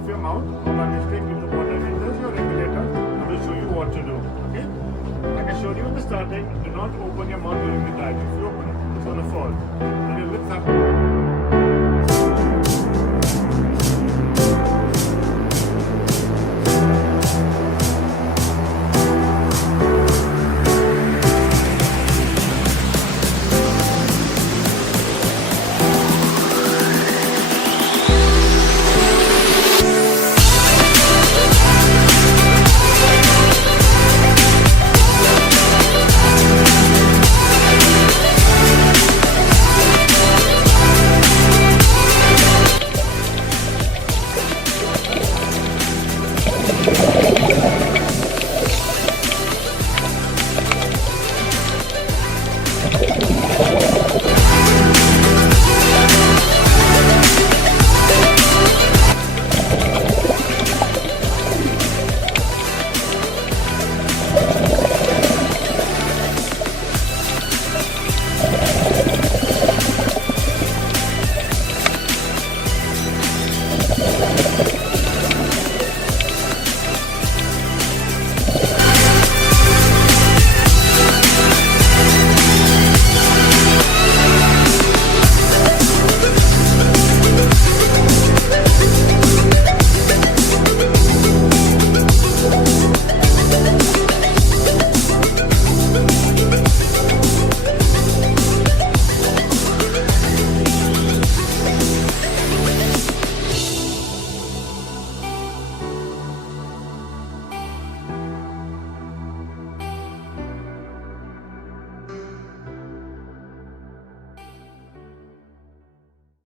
of your mouth or by mistake if the water enters your regulator, I will show you what to do. Okay? Like I showed you in the starting, do not open your mouth during the dive. If you open it, it's going to fall. Then your lips have